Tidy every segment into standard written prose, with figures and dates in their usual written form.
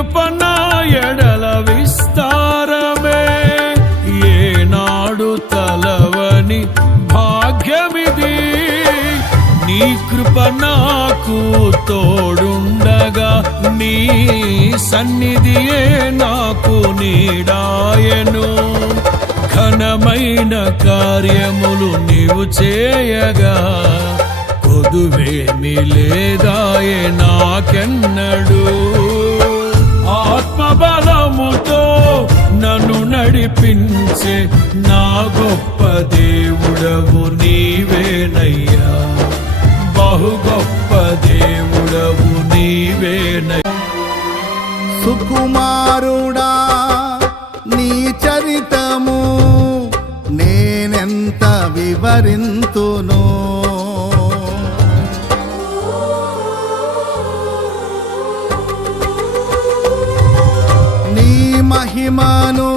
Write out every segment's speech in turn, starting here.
కృప నా ఎడల విస్తారమే, ఏనాడు తలవని భాగ్యమిది. నీ కృప నాకు తోడుండగా, నీ సన్నిధియే నాకు నీడాయను. ఘనమైన కార్యములు నీవు చేయగా, కొదువేమి లేదాయే నాకెన్నడు. ఆత్మబలముతో నన్ను నడిపించే నా గొప్ప దేవుడవు నీవేనయ్యా, బహు గొప్ప దేవుడవు నీవేనయ్యా. సుకుమారుడా నీ చరితము నేనెంత వివరింతును. నీ మహిమను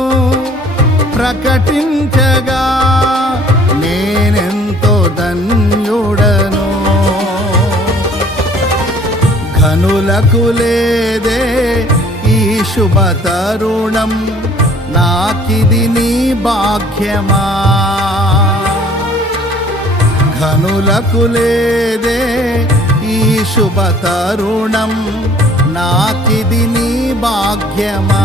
ప్రకటించగా నేనెంతో ధన్యుడను. ఘనులకు లేదే ఈ శుభ తరుణం, నాకిది నీ భాగ్యమా. ఘనులకు లేదే ఈ శుభ తరుణం, నాకిది నీ భాగ్యమా.